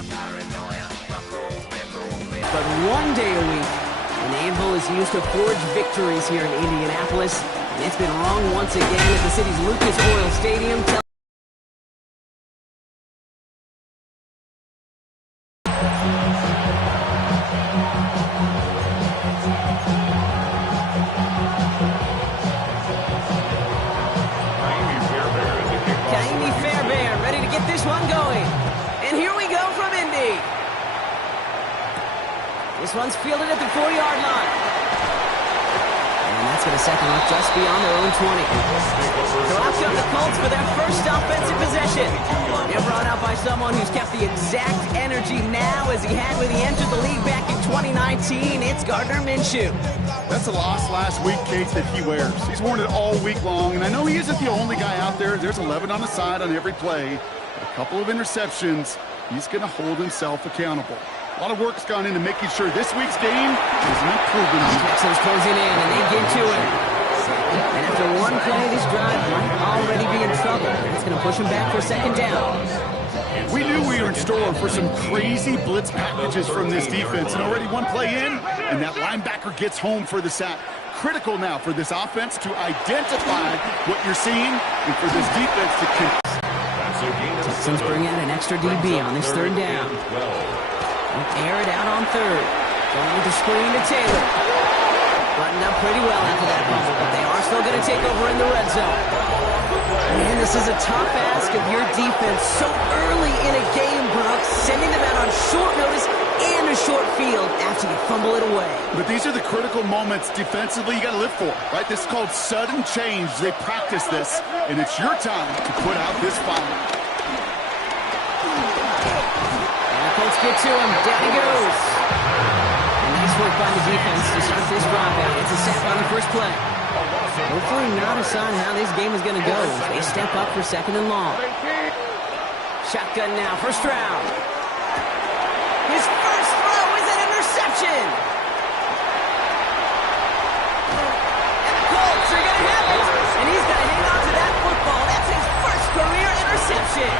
But one day a week, an anvil is used to forge victories here in Indianapolis, and it's been wrong once again at the city's Lucas Oil Stadium. This one going, and here we go from Indy. This one's fielded at the 4-yard line, and that's going to set them up just beyond their own 20. So out come the Colts for their first offensive possession. They're brought out by someone who's kept the exact energy now as he had when he entered the league back in 2019. It's Gardner Minshew. That's a loss last week, Kate, that he wears. He's worn it all week long, and I know he isn't the only guy out there. There's 11 on the side on every play. A couple of interceptions. He's going to hold himself accountable. A lot of work's gone into making sure this week's game is an improvement. Texans closing in, and they get to it. And after one play, this drive might already be in trouble. It's going to push him back for second down. We knew we were in store for some crazy blitz packages from this defense, and already one play in, and that linebacker gets home for the sack. Critical now for this offense to identify what you're seeing and for this defense to continue. Texans bring out an extra DB on this third down. They'll air it out on third. Going with the screen to Taylor. Buttoned up pretty well after that fumble, but they are still going to take over in the red zone. Man, this is a tough ask of your defense so early in a game, Brock, sending them out on short notice and a short field after you fumble it away. But these are the critical moments defensively you got to live for, right? This is called sudden change. They practice this, and it's your time to put out this fire. Colts get to him. Down he goes. And nice work by the defense to start this drive out. It's a sack on the first play. Hopefully not a sign how this game is going to go as they step up for second and long. Shotgun now, first round. His first throw is an interception. And the Colts are going to have it. And he's going to hang on to that football. That's his first career interception.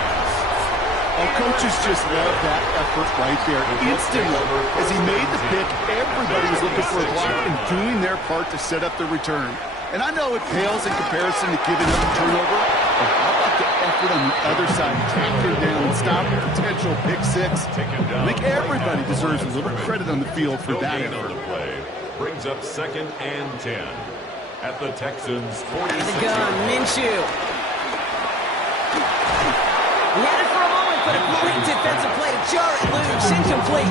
Well, coaches just love that effort right there. Instantly, as he made the pick, everybody was looking for a block and doing their part to set up the return. And I know it pales in comparison to giving up a turnover, but how about the effort on the other side, tracking down and stop a potential pick six? I think everybody deserves a little credit on the field for that effort. Brings up 2nd and 10 at the Texans' 46. The gun, Minshew. He had it for a moment, but a great defensive play to jar it loose, incomplete.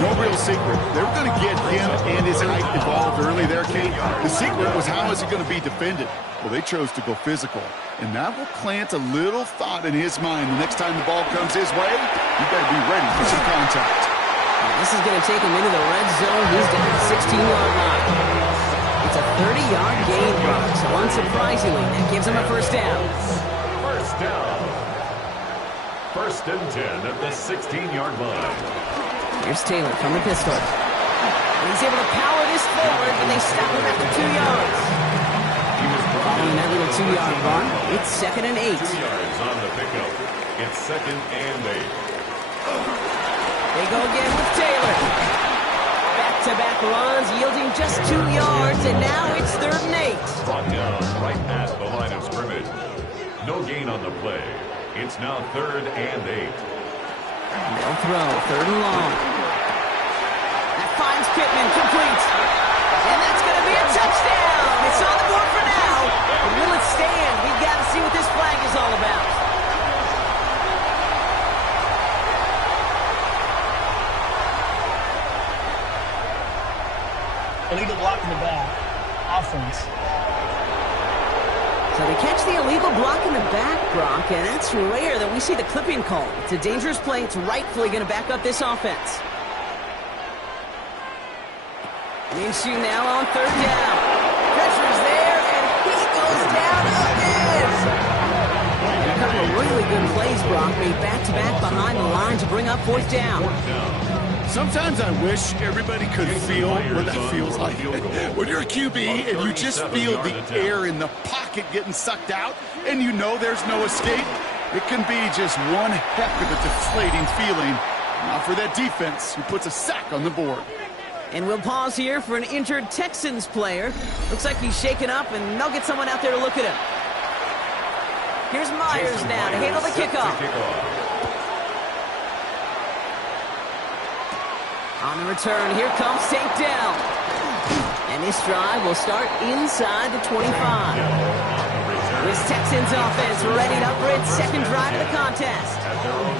No real secret. They were going to get him and his height involved early there, Kate. The secret was how is he going to be defended? Well, they chose to go physical, and that will plant a little thought in his mind. The next time the ball comes his way, you got to be ready for some contact. This is going to take him into the red zone. He's down at the 16-yard line. It's a 30-yard gain, Brock, so unsurprisingly, that gives him a first down. First down. 1st and 10 at the 16-yard line. Here's Taylor from the pistol. And he's able to power this forward, and they stop him after 2 yards. Following that little 2-yard run, it's 2nd and 8. 2 yards on the pickup. It's 2nd and 8. They go again with Taylor. Back-to-back runs, yielding just 2 yards, and now it's 3rd and 8. Brought down right at the line of scrimmage. No gain on the play. It's now 3rd and 8. They'll throw, 3rd and long. That finds Pittman, complete. And that's going to be a touchdown. It's on the board for now. But will it stand? We've got to see what this flag is all about. Illegal block in the back. Offense. So they catch the illegal block in the back, Brock, and that's rare that we see the clipping call. It's a dangerous play. It's rightfully going to back up this offense. Minshew now on 3rd down. Pressure's there, and he goes down again. A couple of really good plays, Brock, made back-to-back behind the line to bring up 4th down. Sometimes I wish everybody could feel what that feels like. When you're a QB and you just feel the air in the pocket getting sucked out and you know there's no escape, It can be just one heck of a deflating feeling. Now for that defense, who puts a sack on the board. And we'll pause here for an injured Texans player. Looks like he's shaken up, and they'll get someone out there to look at him. Here's Myers now to handle the kickoff. On the return, here comes St. Down. And this drive will start inside the 25. This Texans offense readied up for its second drive of the contest.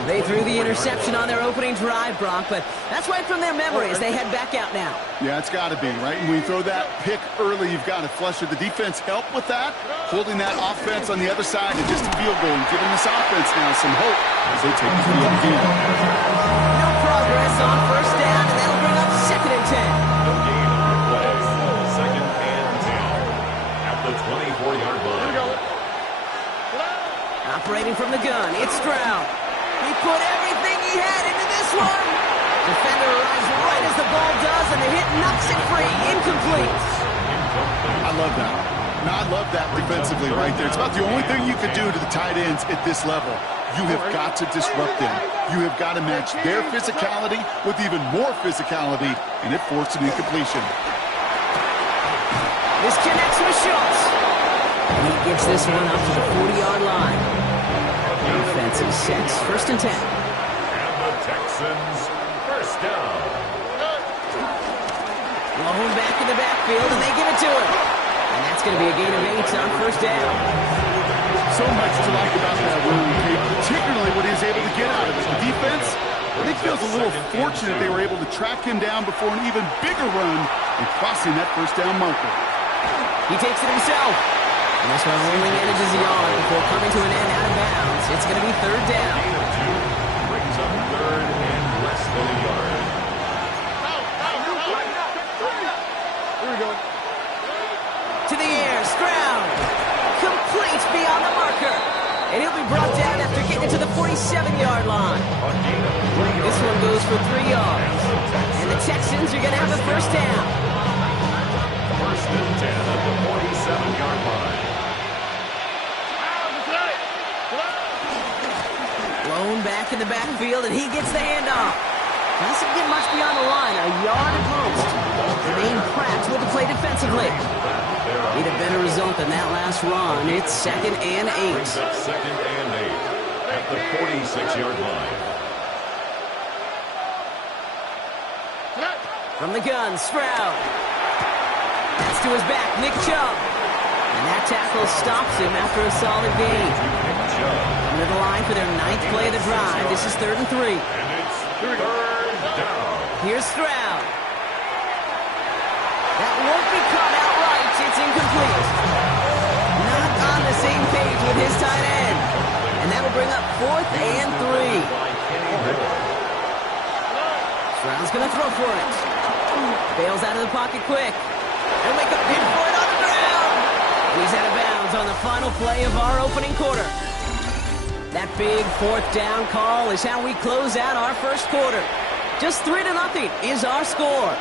They threw the interception on their opening drive, Brock, but that's right from their memory as they head back out now. Yeah, it's got to be, right? And when you throw that pick early, you've got to flush it. The defense help with that, holding that offense on the other side and just a field goal and giving this offense now some hope as they take the field again. No progress on first down, and that'll bring up 2nd and 10. No gain on the play. 2nd and 10 at the 24-yard line. Operating from the gun, it's Stroud. He put everything he had into this one. Defender arrives right as the ball does, and the hit knocks it free. Incomplete. I love that. Now, I love that defensively right there. It's about the only thing you could do to the tight ends at this level. You have got to disrupt them. You have got to match their physicality with even more physicality, and it forced an incompletion. This connects with Schultz. And he gets this one up to the 40-yard line. Defense is set. 1st and 10. And the Texans first down. Blown back in the backfield, and they give it to him. And that's going to be a gain of 8 on 1st down. So much to like about that run, particularly what he was able to get out of it. The defense, I think, feels a little fortunate they were able to track him down before an even bigger run and crossing that 1st down marker. He takes it himself. And this one only manages a yard before coming to an end out of bounds. It's going to be 3rd down. Gain of 2 brings up 3rd and less than a yard. Here we go. To the air, Stroud. Complete beyond the marker. And he'll be brought down after getting it to the 47-yard line. This one goes for 3 yards. And the Texans are going to have a 1st down. 1st and 10 at the 47-yard line. Blown back in the backfield, and he gets the handoff. Doesn't get much beyond the line, a yard at most. Jermaine Pratt with the play defensively. Need a better result than that last run. It's 2nd and 8. Brings up 2nd and 8 at the 46-yard line. From the gun, Stroud. That's to his back, Nick Chubb. And that tackle stops him after a solid gain. Under the line for their 9th play of the drive. This is 3rd and 3. And it's 3rd down. Here's Stroud. That won't be caught outright. It's incomplete. Not on the same page with his tight end. And that'll bring up 4th and 3. Stroud's going to throw for it. Bails out of the pocket quick. He'll make a big for it on the ground. He's out of bounds on the final play of our opening quarter. That big 4th down call is how we close out our 1st quarter. Just 3-0 is our score.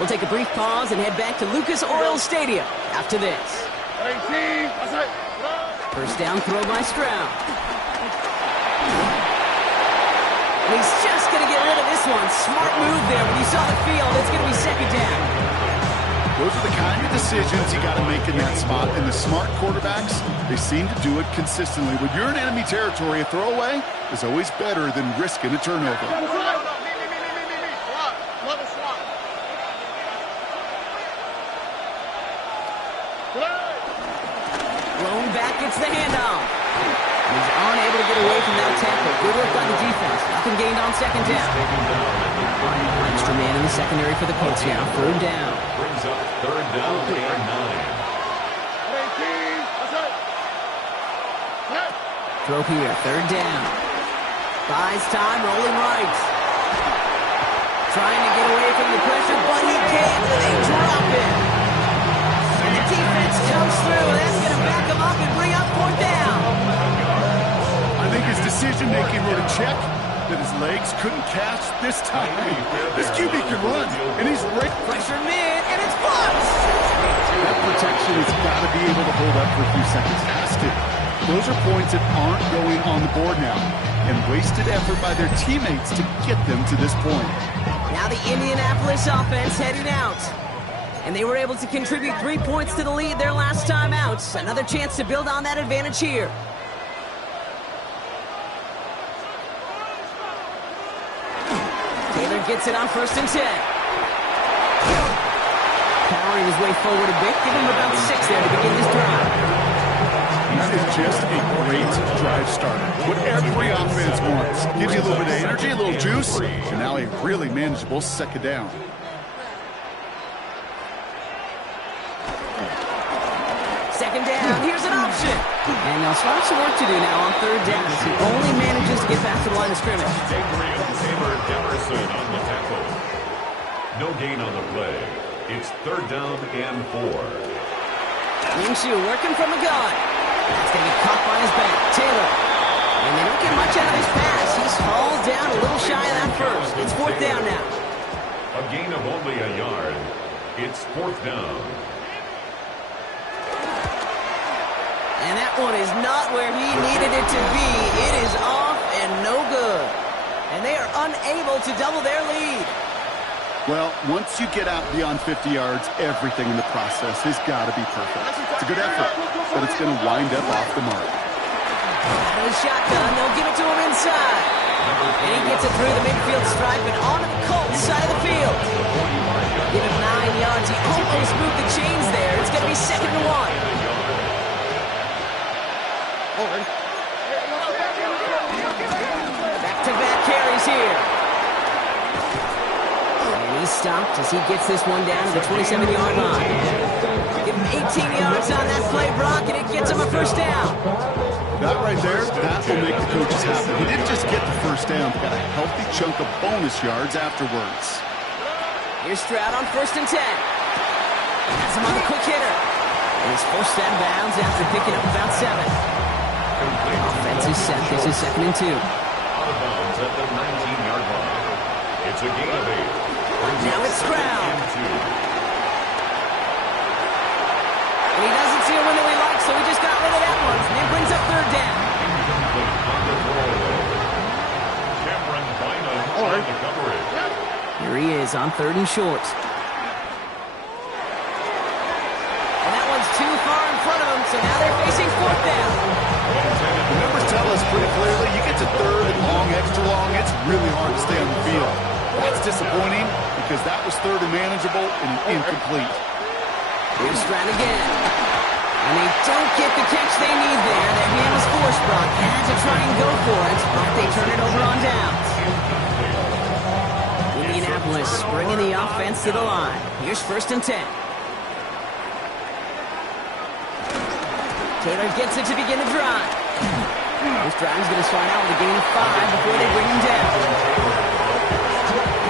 We'll take a brief pause and head back to Lucas Oil Stadium after this. 1st down throw by Stroud. And he's just going to get rid of this one. Smart move there. When you saw the field, it's going to be 2nd down. Those are the kind of decisions you got to make in that spot. And the smart quarterbacks, they seem to do it consistently. When you're in enemy territory, a throwaway is always better than risking a turnover. Blown back, gets the handoff. He's unable to get away from that tackle. Good work by the defense. Nothing gained on 2nd down. Extra man in the secondary for the Colts now. 3rd down. Brings up 3rd down and 9. Throw here, 3rd down. Buys time, rolling right. Trying to get away from the pressure, but he can't, and they drop him. And the defense comes through. That's going to back him up and bring up 4th down. I think his decision-making wrote a check that his legs couldn't catch this time. This QB can run, and he's right. Pressure mid, and it's blocked. That protection has got to be able to hold up for a few seconds. Has to. Those are points that aren't going on the board now, and wasted effort by their teammates to get them to this point. Now the Indianapolis offense heading out. And they were able to contribute 3 points to the lead their last time out. Another chance to build on that advantage here. Taylor gets it on 1st and 10. Powering his way forward a bit. Give him about 6 there to begin this drive. That is just a great drive starter. What every offense wants. Gives you a little bit of energy, a little juice, and now a really manageable 2nd down. Second down, here's an option. And they'll start some work to do now on 3rd down as he only manages to get back to the line of scrimmage. Taylor Demerson on the tackle. No gain on the play. It's 3rd down and 4. Minshew working from the gun. That's going to get caught by his back. Taylor. And they don't get much out of his pass. He's hauled down a little shy of that first. It's 4th down now. A gain of only a yard. It's 4th down. And that one is not where he needed it to be. It is off and no good. And they are unable to double their lead. Well, once you get out beyond 50 yards, everything in the process has got to be perfect. It's a good effort, but it's going to wind up off the mark. Out of the shotgun, they'll give it to him inside. And he gets it through the midfield stripe and onto the Colts side of the field. Give him 9 yards. He almost moved the chains there. It's going to be 2nd and 1. Back-to-back carries here. And he's stopped as he gets this one down to the 27-yard line. Give him 18 yards on that play, Brock, and it gets him a 1st down. That right there, that will make the coaches happy. He didn't just get the 1st down, but got a healthy chunk of bonus yards afterwards. Here's Stroud on 1st and 10. Has him on the quick hitter. And he's forced out of bounds after picking up about 7. Offense is set. This is 2nd and 2. Out of bounds at the 19-yard line. It's a gain of 8. Now it's Stroud. And he doesn't see a window he likes, so he just got rid of that one. And it brings up 3rd down. Cameron Bynum on the coverage. Here he is on 3rd and short. And that one's too far in front of him, so now they're facing 4th down. The numbers tell us pretty clearly, you get to 3rd and long, extra long, it's really hard to stay on the field. That's disappointing because that was 3rd and manageable and incomplete. Here's Stroud again. And they don't get the catch they need there. Their hand was forced, Brock. Had to try and go for it, but they turn it over on downs. Indianapolis bringing the offense to the line. Here's 1st and 10. Taylor gets it to begin the drive. This drive's going to start out with a gain of 5 before they bring him down.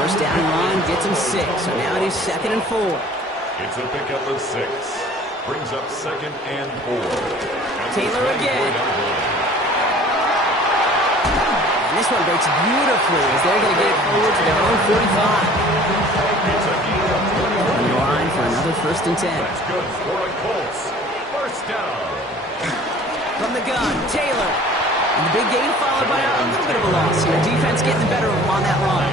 1st down and long gets him 6, so now it is 2nd and 4. It's a pickup of 6. Brings up 2nd and 4. Taylor again. And this one breaks beautifully as they're going to get it forward to their own 45. On the line for another 1st and 10. That's good for the Colts. 1st down. From the gun, Taylor. And the big gain followed by a little bit of a loss here. Defense getting the better of him on that run.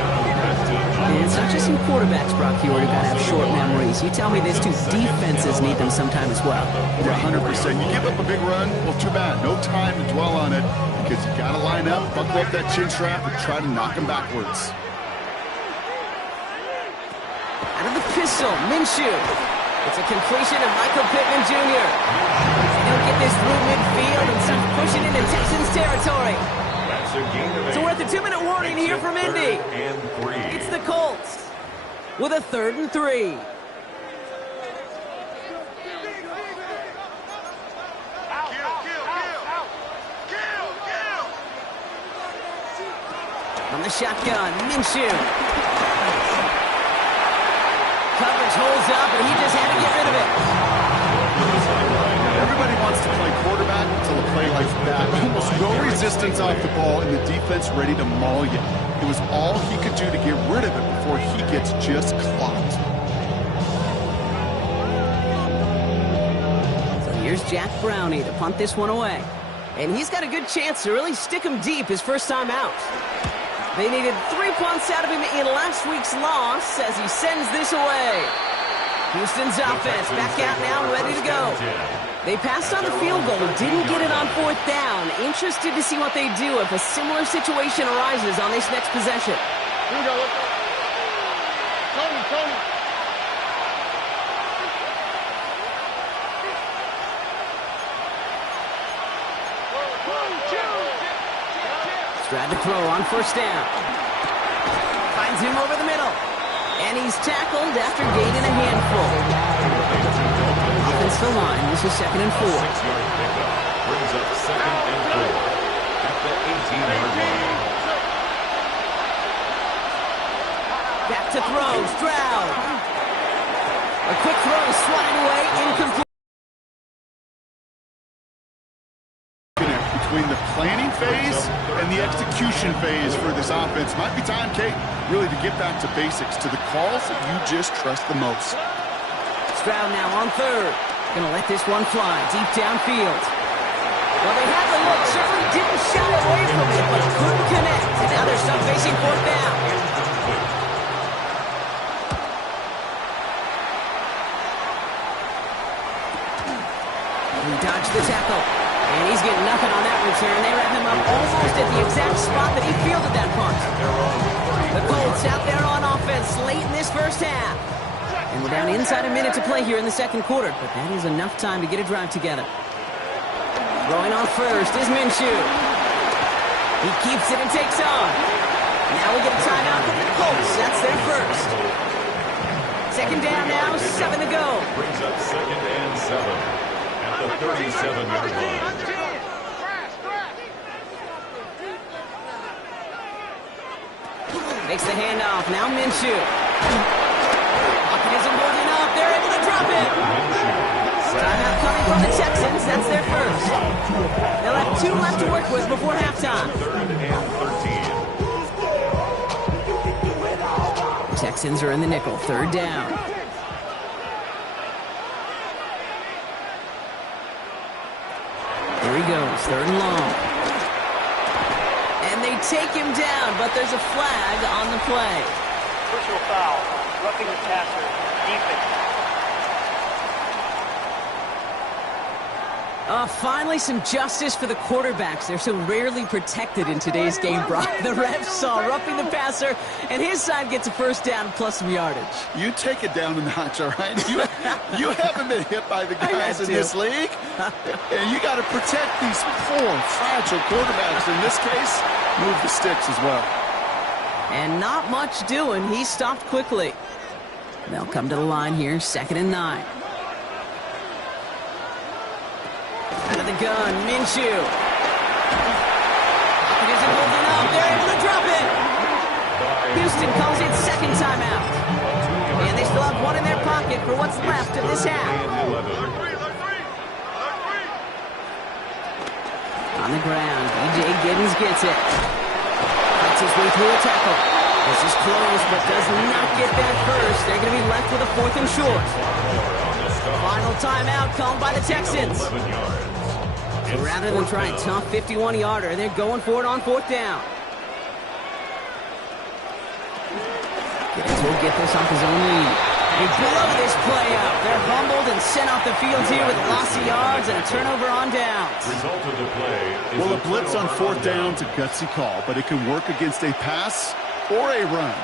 And it's not just in quarterbacks, Brock, you already got to have short memories. You tell me this too, defenses need them sometime as well. Yeah, 100%. You give up a big run, well, too bad. No time to dwell on it because you got to line up, buckle up that chin strap, and try to knock them backwards. Out of the pistol, Minshew. It's a completion of Michael Pittman Jr. He'll get this through midfield and start pushing into Texans territory. That's a gain of 8. So we're at the 2-minute warning here from Indy. And 3. It's the Colts with a 3rd and 3. From the shotgun, Minshew. Coverage holds up, and he just had to get rid of it. Everybody wants to play quarterback until a play like that. Almost no resistance off the ball, and the defense ready to maul you. It was all he could do to get rid of it before he gets just clocked. So here's Jack Brownie to punt this one away. And he's got a good chance to really stick him deep his first time out. They needed 3 punts out of him in last week's loss as he sends this away. Houston's offense back out now, ready to go. They passed on the field goal, didn't get it on 4th down. Interested to see what they do if a similar situation arises on this next possession. Here we go. Tony. Tried to throw on 1st down. Finds him over the middle. And he's tackled after gaining a handful. Offensive line, this is 2nd and 4. 6-yard pickup brings up 2nd and 4 at the 18-yard line. Back to throw, Stroud. A quick throw, swatted away, incomplete. Between the planning phase and the execution phase for this offense. Might be time, Kate, really to get back to basics, to the calls that you just trust the most. Stroud now on 3rd. Gonna let this one fly deep downfield. Well, they had the look, certainly didn't shy away from it, but couldn't connect. And now they're stuck facing 4th down. He dodged the tackle. And he's getting nothing on that return. They wrap him up almost at the exact spot that he fielded that punt. The Colts out there on offense late in this first half. And we're down inside a minute to play here in the 2nd quarter, but that is enough time to get a drive together. Throwing on 1st is Minshew. He keeps it and takes on. Now we get a timeout from the Colts. That's their first. 2nd down now, 7 to go. Brings up 2nd and 7. The 37-yard line. Makes the handoff. Now Minshew. Pocket isn't holding up. They're able to drop it. Timeout coming from the Texans. That's their first. They'll have 2 left to work with before halftime. 3rd and 13. Texans are in the nickel. 3rd down. Here he goes, 3rd and long. And they take him down, but there's a flag on the play. Personal foul, roughing the passer, defense. Finally, some justice for the quarterbacks. They're so rarely protected in today's game, Brock. The ref saw roughing the passer, and his side gets a 1st down plus some yardage. You take it down a notch, all right? You haven't been hit by the guys in this league. And you got to protect these poor, fragile quarterbacks. In this case, move the sticks as well. And not much doing. He stopped quickly. They'll come to the line here, 2nd and 9. Out of the gun, Minshew. Pocket isn't holding up. They're able to drop it. Houston calls it 2nd timeout. And they still have 1 in their pocket for what's left of this half. On the ground, B.J. Giddens gets it. Fights his way through a tackle. This is close, but does not get that first. They're going to be left with a 4th and short. Final timeout called by the Texans. So rather than try a tough 51-yarder, they're going for it on 4th down. Giddens will get this off his own lead. They blow this play out. They're humbled and sent off the field here with loss of yards and a turnover on downs. Result of the play is well, a blitz on 4th down is a gutsy call, but it can work against a pass or a run.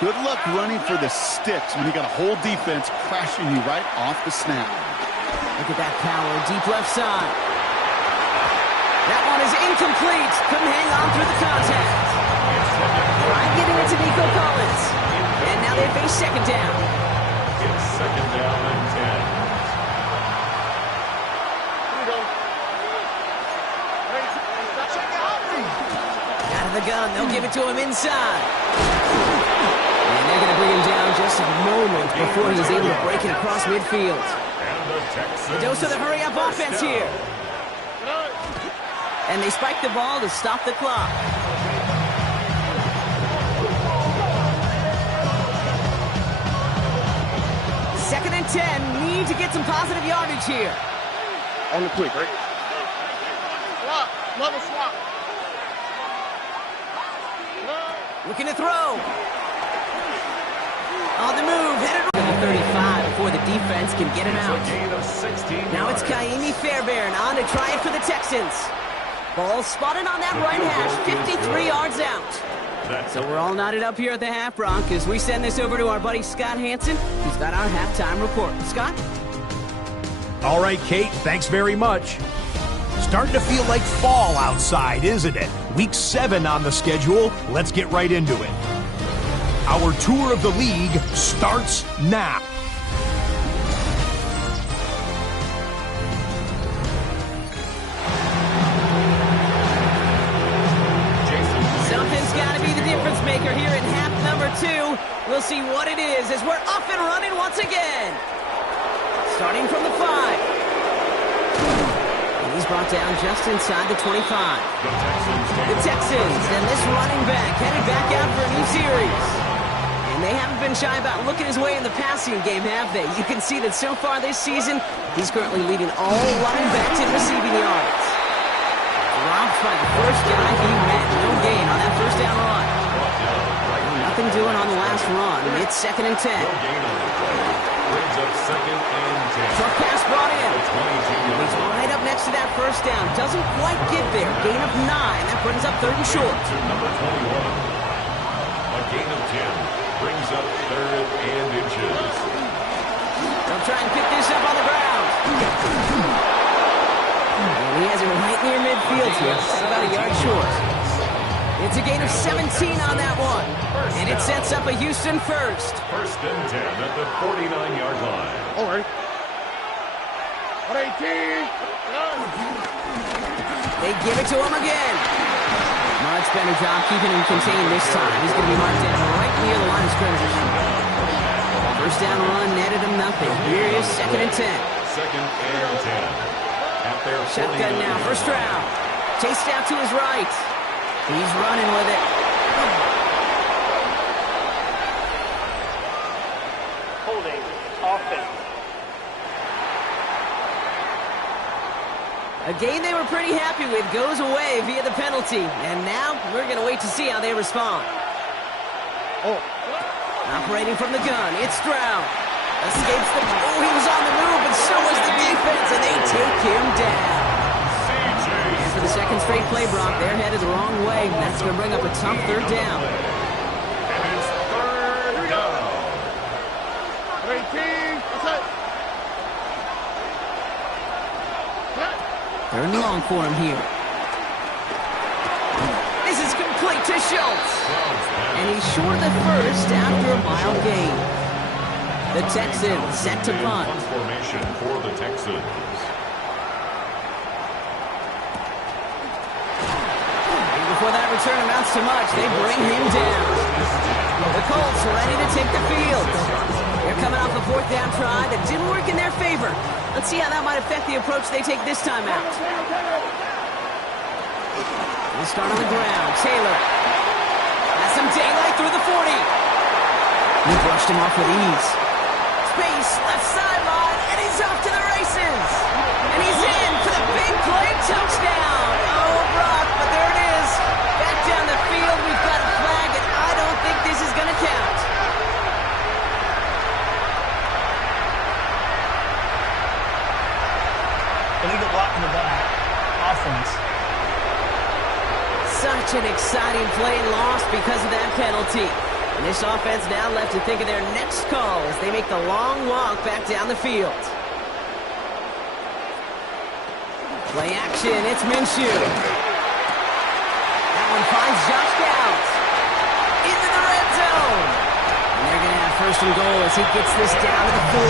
Good luck running for the sticks when you got a whole defense crashing you right off the snap. Look at that power, deep left side. That one is incomplete. Couldn't hang on through the contact. Trying getting it to Nico Collins. And now they face 2nd down. It's 2nd down and 10. Out of the gun, they'll give it to him inside. And they're going to bring him down just a moment before he's able to break it across midfield. A dose of the hurry-up offense here. And they spike the ball to stop the clock. 2nd and 10. Need to get some positive yardage here. On the quick, right? Level swap. Looking to throw. On the move, headed to the 35 before the defense can get him out. Now it's Kaimi Fairbairn on to try it for the Texans. Ball spotted on that right hash, 53 yards out. So we're all knotted up here at the half, Bronc, as we send this over to our buddy Scott Hansen, who's got our halftime report. Scott? All right, Kate, thanks very much. Starting to feel like fall outside, isn't it? Week 7 on the schedule. Let's get right into it. Our tour of the league starts now. Something's got to be the difference maker here in half number 2. We'll see what it is as we're up and running once again. Starting from the 5. And he's brought down just inside the 25. The Texans and this running back headed back out for a new series. And they haven't been shy about looking his way in the passing game, have they? You can see that so far this season, he's currently leading all running backs in receiving yards. Dropped by the first guy he met. No gain on that first down run. Nothing doing on the last run. It's 2nd and 10. Brings up 2nd and 10. Short pass brought in. He's right up next to that first down. Doesn't quite get there. Gain of 9. That brings up 3rd and short. To number 21. A gain of 10. Brings up 3rd and inches. They'll try and pick this up on the ground. And he has it right near midfield here. About a yard short. It's a gain of 17 on that one. And it sets up a Houston first. 1st and 10 at the 49-yard line. All right. 18. They give it to him again. Much better job keeping him contained this time. He's going to be marked down right near the line of scrimmage. First down run netted him nothing. Here is 2nd and 10. 2nd and 10. At their Shotgun now, first round. Chased out to his right. He's running with it. Holding. Offense. A game they were pretty happy with goes away via the penalty. And now we're going to wait to see how they respond. Operating from the gun, it's Stroud. Escapes the... Oh, he was on the move, but so was the defense, and they take him down. And for the second straight play, Brock, they're headed the wrong way. And that's going to bring up a tough 3rd down. And it's 3rd down. 18. What's up? 3rd and long for him here. This is complete to Schultz. And he's short of the first after a mile gain. The Texans set to punt. Formation for the Texans. Before that return amounts to much, they bring him down. The Colts ready to take the field. They're coming off a 4th down try that didn't work in their favor. Let's see how that might affect the approach they take this time out. We'll start on the ground. Taylor has some daylight through the 40. He brushed him off with ease. Space, left sideline, and he's off to the races. And he's in for the big play touchdown. Oh, Brock, but there it is. Back down the field, we've got a flag, and I don't think this is going to count. Illegal block in the back. Offense. Such an exciting play lost because of that penalty. And this offense now left to think of their next call as they make the long walk back down the field. Play action, it's Minshew. That one finds Josh Downs. Into the red zone. And they're going to have 1st and goal as he gets this down to the 4.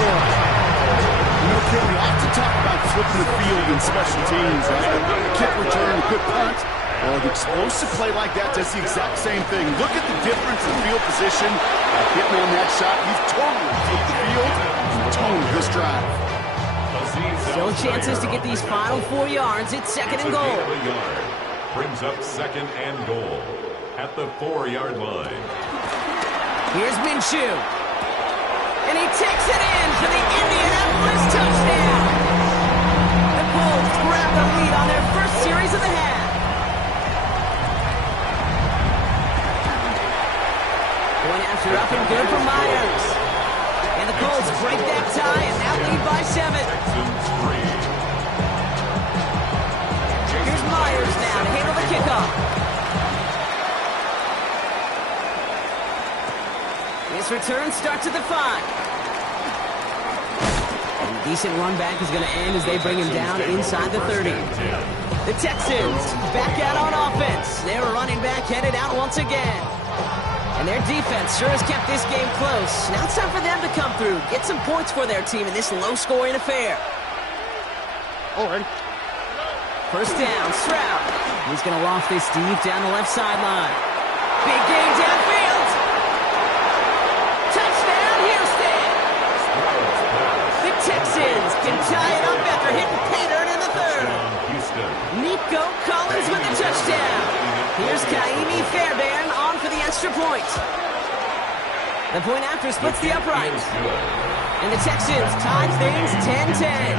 You know, Ken, we often talk about flipping the field in special teams, right? A kick return, a good punt. Well, an explosive play like that does the exact same thing. Look at the difference in field position. Hitting on that shot, you've totally flipped the field and toned this drive. Still chances to get these final 4 yards. It's 2nd and goal. Brings up 2nd and goal at the 4-yard line. Here's Minshew. And he takes it in for the Indianapolis touchdown. The Colts grab the lead on their first series of the half. after. Up and good for Myers. And the Colts break that tie and now lead by 7. Here's Myers now to handle the kickoff. His return starts at the 5. Decent run back is going to end as they bring him down inside the 30. The Texans back out on offense. Their running back headed out once again. And their defense sure has kept this game close. Now it's time for them to come through, get some points for their team in this low-scoring affair. All right. First down, Stroud. He's going to loft this deep down the left sideline. Big gain downfield. Touchdown, Houston. The Texans can tie it up after hitting pay dirt in the 3rd. Nico Collins with the touchdown. Here's Kaimi Fairbairn on for the extra point. The point after splits the upright. And the Texans tie things 10-10.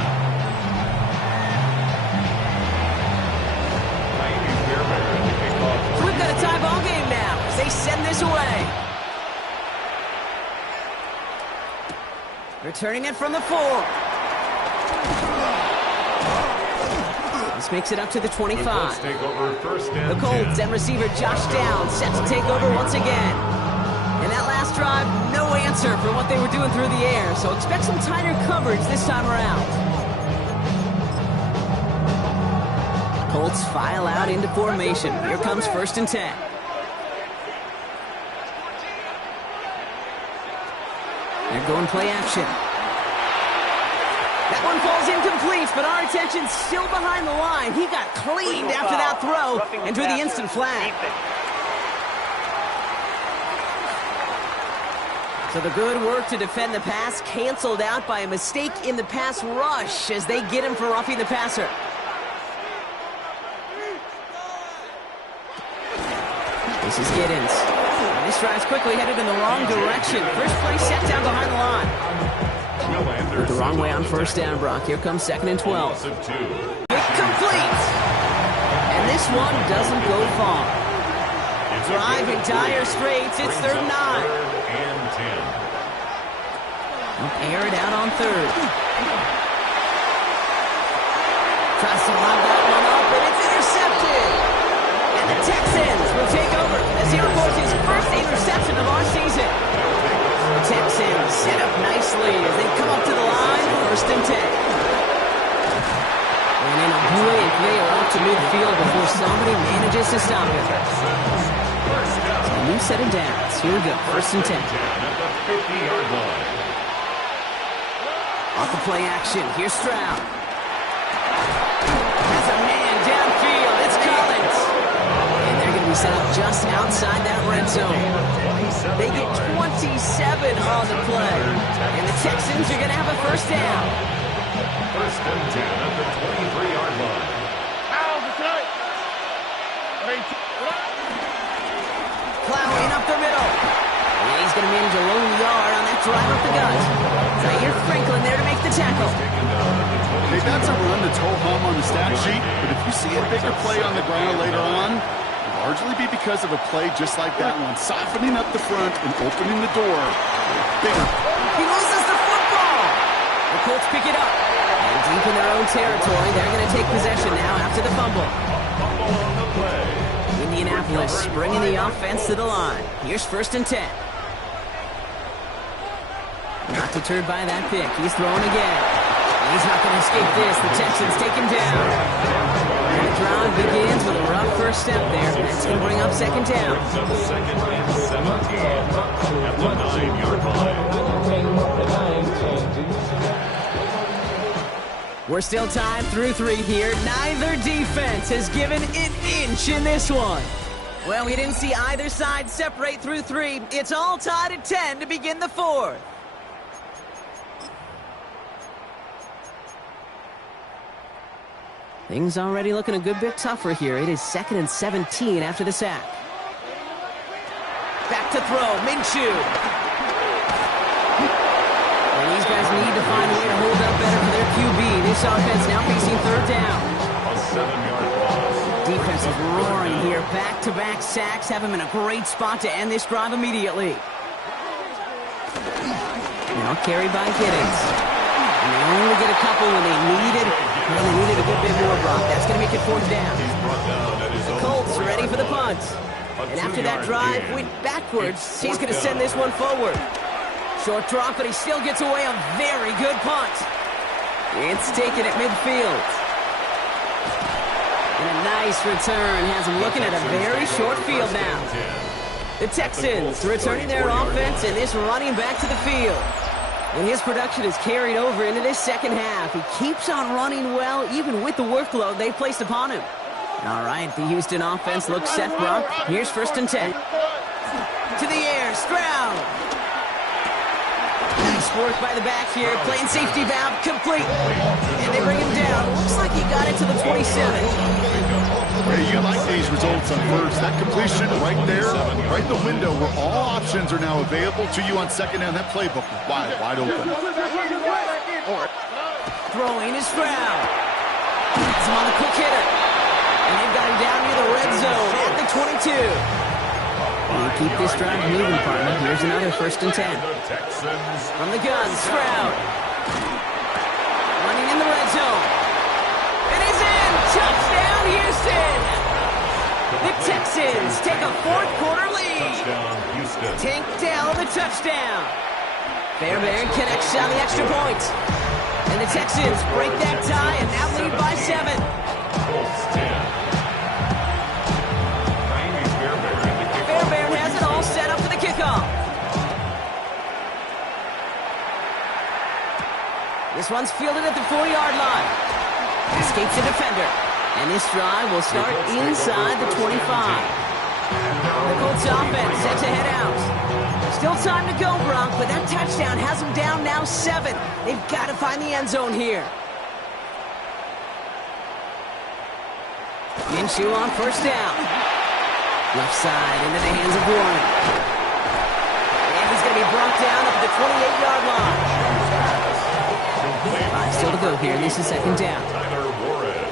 We've got a tie ball game now as they send this away. Returning it from the 4. This makes it up to the 25. The Colts and receiver Josh Downs set to take over once again. And that last drive, no answer for what they were doing through the air, so expect some tighter coverage this time around. Colts file out into formation. Here comes 1st and 10. They're going play action. That one falls incomplete, but our attention's still behind the line. He got cleaned after that throw and drew the instant flag. So the good work to defend the pass canceled out by a mistake in the pass rush as they get him for roughing the passer. This is Giddens. This drive's quickly headed in the wrong direction. First play set down behind the line. With the wrong way on first down, Brock. Here comes 2nd and 12. Complete. And this one doesn't go far. Driving Dire Straits. It's 3rd and 9. Air it out on 3rd. Tries to lob that one up, and it's intercepted. And the Texans will take over as he records his first interception of our season. The Texans set up nicely as they come up to the line, 1st and 10. And in a blink, they are up to midfield before somebody manages to stop it. So a new set of downs. Here we go, 1st and 10. Off the play action, here's Stroud. Has a man downfield, it's Collins. And they're going to be set up just outside that red zone. They get 27 on the play. And the Texans are going to have a first down. 1st and 10 at the 23-yard line. Plowing up the middle. And he's going to manage a lone yard on that drive up the gut. Zaire Franklin there to make the tackle. Hey, that's a run that's ho-hum on the stat sheet, but if you see a bigger play on the ground later on, it'll largely be because of a play just like that one, softening up the front and opening the door. Bigger. He loses the football. The Colts pick it up. And deep in their own territory, they're going to take possession now after the fumble. Indianapolis bringing the offense to the line. Here's 1st and 10. Not deterred by that pick. He's throwing again. He's not going to escape this. The Texans take him down. And the drive begins with a rough first step there. That's going to bring up 2nd down. 2nd and 17 at the 9-yard line. We're still tied through 3 here. Neither defense has given an inch in this one. Well, we didn't see either side separate through 3. It's all tied at 10 to begin the 4th. Things already looking a good bit tougher here. It is 2nd and 17 after the sack. Back to throw, Minshew. And these guys need to find a way to hold up better for their QB. This offense now facing 3rd down. A 7-yard loss. Defense is roaring here. Back-to-back sacks have him in a great spot to end this drive immediately. All carried by Giddings. And they only get a couple when they needed a good bit more, Brock. That's going to make it 4th down. The Colts ready for the punt. And after that drive went backwards, he's going to send this one forward. Short drop, but he still gets away a very good punt. It's taken at midfield. And a nice return has him looking at a very short field now. The Texans returning their offense and this running back to the field. And his production is carried over into this second half. He keeps on running well, even with the workload they placed upon him. All right, the Houston offense looks set, Brock. Here's 1st and 10. To the air, Stroud. Nice work by the back here. Playing safety valve complete. And they bring him down. Looks like he got it to the 27. Hey, you like these results on first. That completion right there, right in the window where all options are now available to you on second down. That playbook wide open. Throwing is Stroud. Has him on the quick hitter. And they've got him down near the red zone at the 22. We'll keep this drive moving, partner. Here's another 1st and 10. From the gun, Stroud. Running in the red zone. It is in. Touchdown, Houston. The Texans take a 4th quarter lead. Tank Dell the touchdown. Fairbairn connects on the extra point. And the Texans break that tie and now lead by 7. Fairbairn has it all set up for the kickoff. This one's fielded at the 40-yard line. Escapes the defender. And this drive will start inside the 25. The Colts offense set to head out. Still time to go, Brock, but that touchdown has them down now 7. They've got to find the end zone here. Minshew on 1st down. Left side into the hands of Warren. And he's going to be brought down up at the 28-yard line. 5 still to go here, and this is 2nd down. Tyler Warren.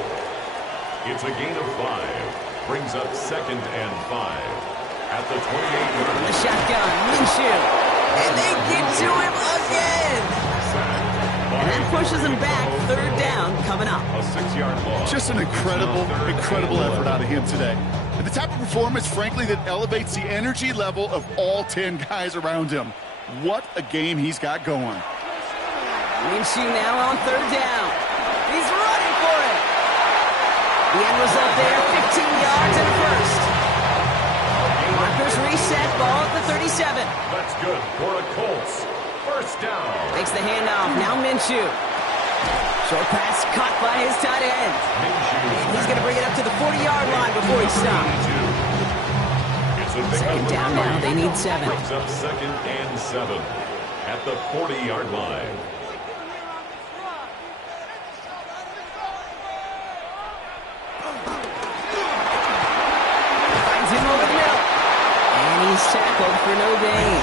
It's a gain of 5. Brings up 2nd and 5. At the 28-yard line. The shotgun, Minshew. And they get to him again. And that pushes him back. 3rd down coming up. A 6-yard loss. Just an incredible effort out of him today. And the type of performance, frankly, that elevates the energy level of all 10 guys around him. What a game he's got going. Minshew now on 3rd down. He's running for it. The end result there, 15 yards and a 1st. Markers reset, ball at the 37. That's good for the Colts. 1st down. Takes the handoff, now Minshew. Short pass caught by his tight end. And he's going to bring it up to the 40-yard line before he stops. 2nd down now, they need 7. Brings up 2nd and 7 at the 40-yard line. Finds him over the middle. And he's tackled for no gain.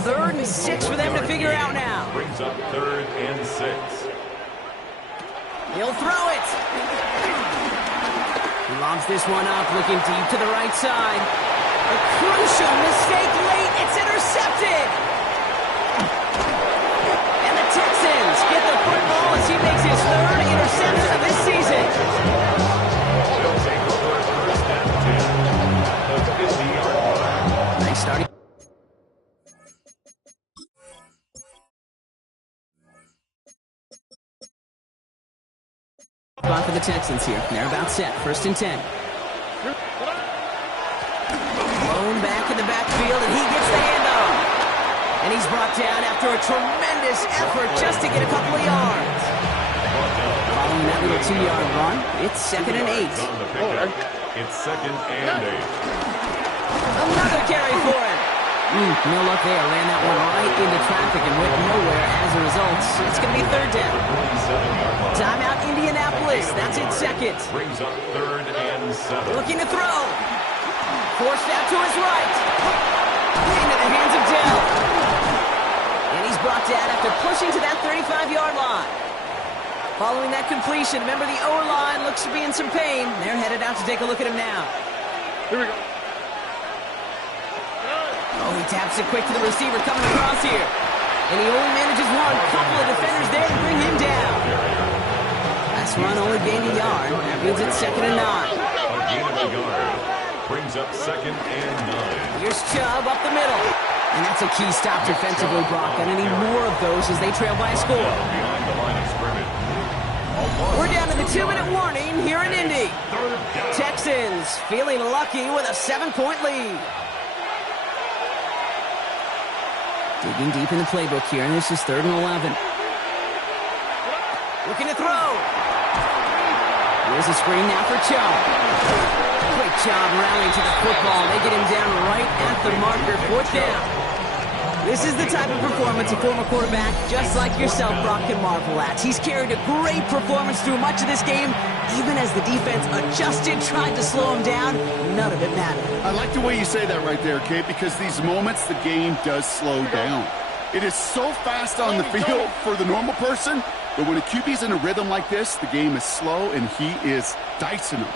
3rd and 6 for them to figure out now. Brings up 3rd and 6. He'll throw it. He lobs this one up, looking deep to the right side. A crucial mistake late. It's intercepted. And the Texans get the football as he makes his 3rd interception of this season. They'll take over 1st and 10. The 50-yard line. Nice starting. Spot for the Texans here. They're about set. 1st and 10. Blown back in the backfield, and he gets the handoff. And he's brought down after a tremendous effort just to get a couple of yards. Following that little 2-yard run, it's 2nd and 8. It's 2nd and 8. Another carry for him. No luck there. Ran that one right into traffic and went nowhere as a result. It's going to be 3rd down. Timeout Indianapolis. That's it, 2nd. Brings up 3rd and 7. Looking to throw. Forced out to his right. Into the hands of Dell. And he's brought down after pushing to that 35-yard line. Following that completion, remember the O-line looks to be in some pain. They're headed out to take a look at him now. Here we go. Oh, he taps it quick to the receiver coming across here. And he only manages one. Couple of defenders there to bring him down. Last run only gained a yard. That means it's 2nd and 9. A gain of a yard brings up 2nd and 9. Here's Chubb up the middle. And that's a key stop defensively, Brock. Gonna need more of those as they trail by a score. Behind the line of scrimmage. We're down to the 2-minute warning here in Indy. Texans feeling lucky with a 7-point lead. Digging deep in the playbook here, and this is 3rd and 11. Looking to throw. Here's a screen now for Chubb. Great job rallying to the football. They get him down right at the marker. 4th down. This is the type of performance a former quarterback, just like yourself, Brock, can marvel at. He's carried a great performance through much of this game. Even as the defense adjusted, tried to slow him down, none of it mattered. I like the way you say that right there, Kate, because these moments the game does slow down. It is so fast on the field for the normal person, but when a QB's in a rhythm like this, the game is slow and he is dicing them.